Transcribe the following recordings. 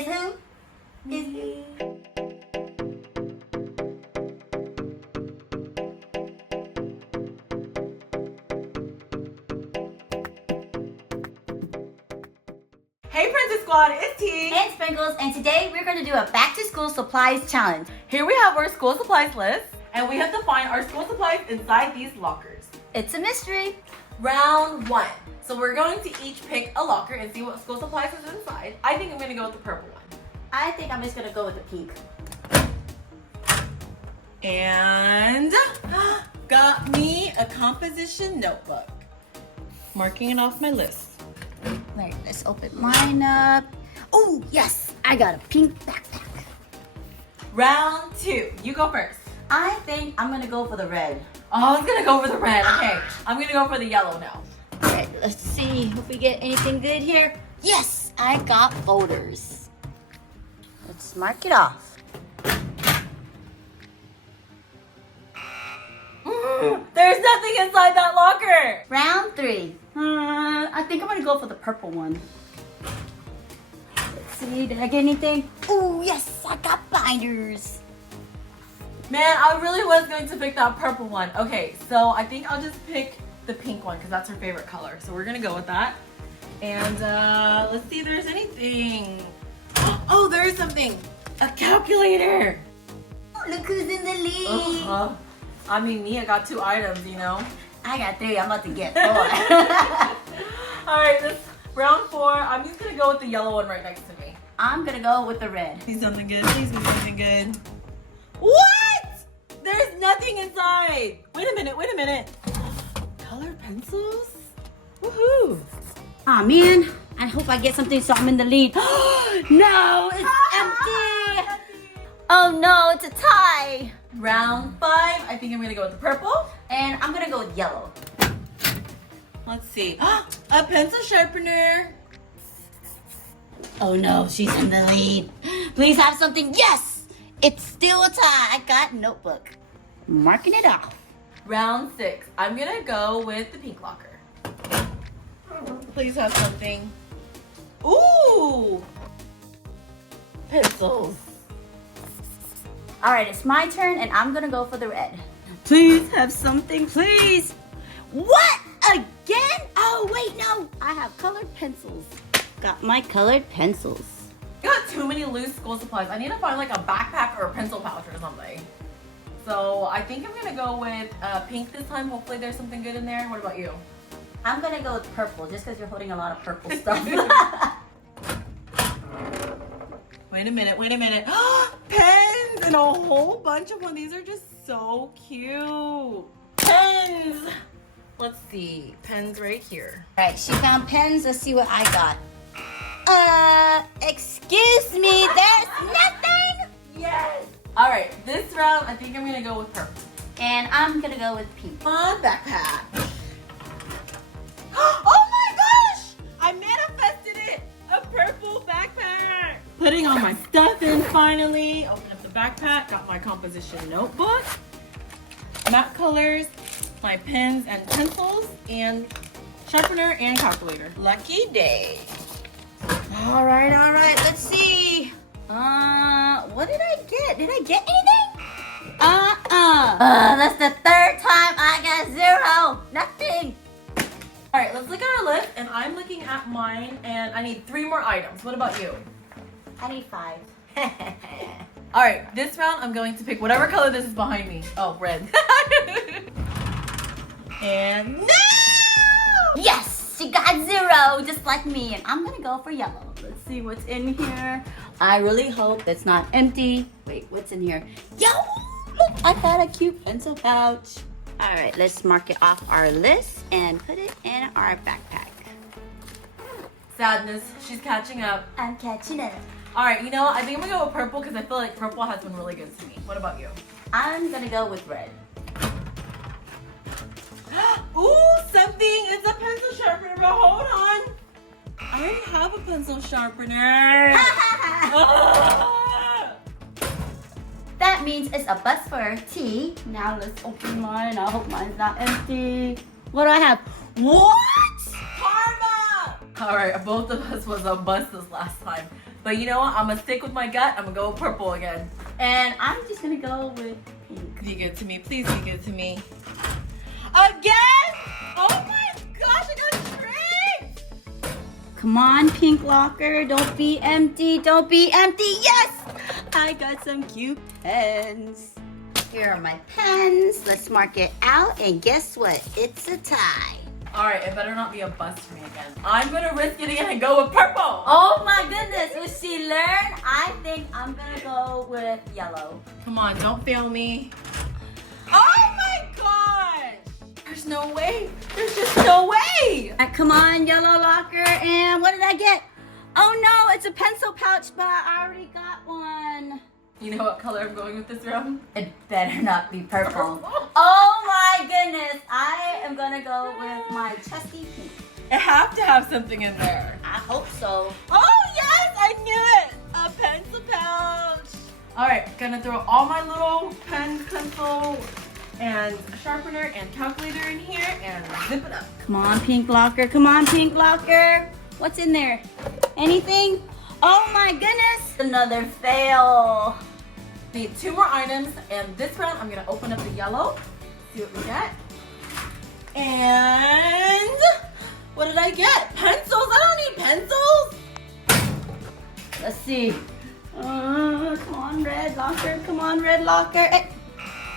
Is who? Is who? Hey Princess Squad, it's T. And Sprinkles, and today we're going to do a back to school supplies challenge. Here we have our school supplies list, and we have to find our school supplies inside these lockers. It's a mystery. Round 1. So we're going to each pick a locker and see what school supplies is inside. I think I'm going to go with the purple one. I think I'm just going to go with the pink. And got me a composition notebook. Marking it off my list. Right, let's open mine up. Oh, yes, I got a pink backpack. Round 2. You go first. I think I'm going to go for the red. Oh, I was going to go for the red. Okay, I'm going to go for the yellow now. All right, let's see if we get anything good here. Yes, I got folders. Let's mark it off. There's nothing inside that locker. Round 3. I think I'm gonna go for the purple one. Let's see, did I get anything? Oh, yes, I got binders. Man, I really was going to pick that purple one. Okay, so I think I'll just pick the pink one because that's her favorite color. So we're gonna go with that. And let's see if there's anything. Oh, there is something. A calculator. Oh, look who's in the lead. I mean, me, I got 2 items, you know. I got 3, I'm about to get 4. All right, this round 4. I'm just gonna go with the yellow one right next to me. I'm gonna go with the red. Please something good. Please be something good. What? There's nothing inside. Wait a minute. Wait a minute. Colored pencils? Woohoo! Aw, man. I hope I get something so I'm in the lead. No, it's empty. Oh no, it's a tie. Round 5. I think I'm gonna go with the purple. And I'm gonna go with yellow. Let's see. A pencil sharpener. Oh no, she's in the lead. Please have something. Yes! It's still a tie. I got notebook. Marking it off. Round 6. I'm gonna go with the pink locker. Please have something. Ooh! Pencils. All right, it's my turn, and I'm gonna go for the red. Please have something, please. What? Again? Oh, wait, no. I have colored pencils. Got my colored pencils. I got too many loose school supplies. I need to find like a backpack or a pencil pouch or something. So I think I'm gonna go with pink this time. Hopefully there's something good in there. What about you? I'm gonna go with purple, just because you're holding a lot of purple stuff. Wait a minute, wait a minute. Pens and a whole bunch of them. These are just so cute. Pens. Let's see. Pens right here. All right, she found pens. Let's see what I got. Excuse me, there's nothing. Yes. All right, this round I think I'm gonna go with purple. And I'm gonna go with pink. On backpack. Oh my gosh! I manifested it. A purple backpack. Putting all my stuff in finally. Open up the backpack. Got my composition notebook. Matte colors. My pens and pencils. And sharpener and calculator. Lucky day. All right, let's see. What did I get? Did I get anything? That's the 3rd time I got 0. Nothing. All right, let's look at our list. And I'm looking at mine and I need 3 more items. What about you? I need 5. All right, this round I'm going to pick whatever color this is behind me. Oh, red. And no! Yes, she got 0, just like me. And I'm gonna go for yellow. Let's see what's in here. I really hope it's not empty. Wait, what's in here? Yellow! Look, I got a cute pencil pouch. All right, let's mark it off our list and put it in our backpack. Sadness, she's catching up. I'm catching up. All right, you know what? I think I'm gonna go with purple because I feel like purple has been really good to me. What about you? I'm gonna go with red. Ooh, something! It's a pencil sharpener, but hold on. I already have a pencil sharpener. That means it's a bus for T. Now let's open mine. I hope mine's not empty. What do I have? What? Karma! Alright, both of us was a bust this last time. But you know what? I'm gonna stick with my gut. I'm gonna go with purple again. And I'm just gonna go with pink. Be good to me. Please be good to me. Again? Oh my gosh, I got tricked! Come on, pink locker. Don't be empty. Don't be empty. Yes! I got some cute pens. Here are my pens. Let's mark it out. And guess what? It's a tie. Alright, it better not be a bust for me again. I'm gonna risk it again and go with purple! Oh my goodness. Will she learn? I think I'm gonna go with yellow. Come on, don't fail me. Oh my gosh! There's no way. There's just no way! Come on, yellow locker. And what did I get? Oh no, it's a pencil pouch, but I already got one. You know what color I'm going with this round? It better not be purple. Oh my goodness. I am gonna go with my chesty pink. I have to have something in there. I hope so. Oh yes, I knew it! A pencil pouch. Alright, gonna throw all my little pen, pencil, and sharpener and calculator in here and zip it up. Come on, pink locker. Come on, pink locker. What's in there? Anything? Oh my goodness. Another fail. Need 2 more items, and this round I'm gonna open up the yellow, see what we get. And what did I get? Pencils? I don't need pencils. Let's see. Come on, red locker. Come on, red locker. Hey,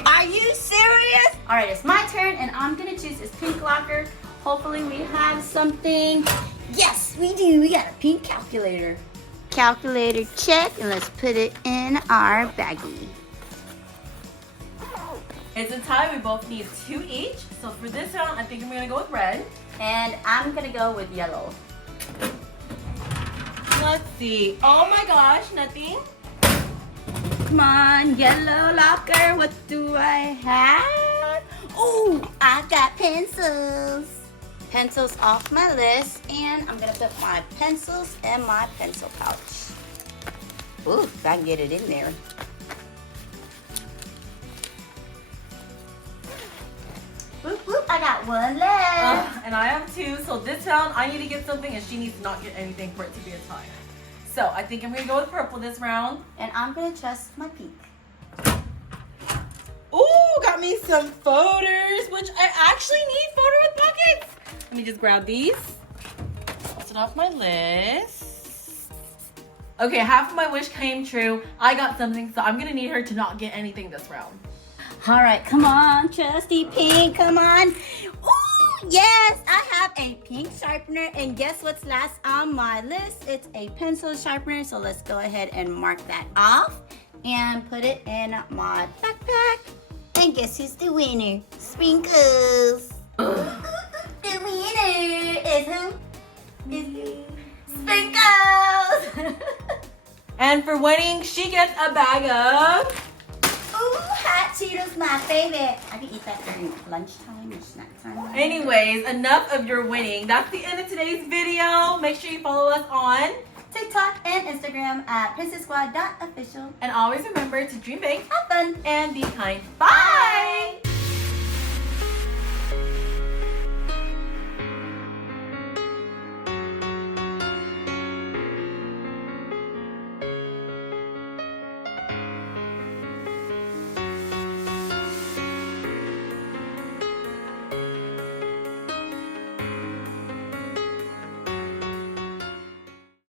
are you serious? All right, it's my turn, and I'm gonna choose this pink locker. Hopefully we have something. Yes, we do. We got a pink calculator. Calculator check, and let's put it in our baggie. It's a tie. We both need 2 each. So for this round, I think I'm gonna go with red. And I'm gonna go with yellow. Let's see. Oh my gosh, nothing. Come on, yellow locker. What do I have? Oh, I got pencils. Pencils off my list, and I'm gonna put my pencils in my pencil pouch. Ooh, if I can get it in there. Whoop, whoop, I got one left. And I have 2, so this round I need to get something and she needs to not get anything for it to be a tie. So I think I'm gonna go with purple this round. And I'm gonna trust my pink. Ooh, got me some folders, which I actually need folder with pockets. Let me just grab these. Cross it off my list. Okay, half of my wish came true. I got something, so I'm gonna need her to not get anything this round. All right, come on, trusty pink, come on. Ooh, yes, I have a pink sharpener, and guess what's last on my list? It's a pencil sharpener, so let's go ahead and mark that off and put it in my backpack. And guess who's the winner? Sprinkles. The winner is who? Is Sprinkles. And for winning, she gets a bag of... Ooh, hot Cheetos, my favorite. I can eat that during lunchtime or snack time. Anyways, enough of your winning. That's the end of today's video. Make sure you follow us on TikTok and Instagram at PrincessSquad.Official. and always remember to dream big Have fun. and be kind. Bye!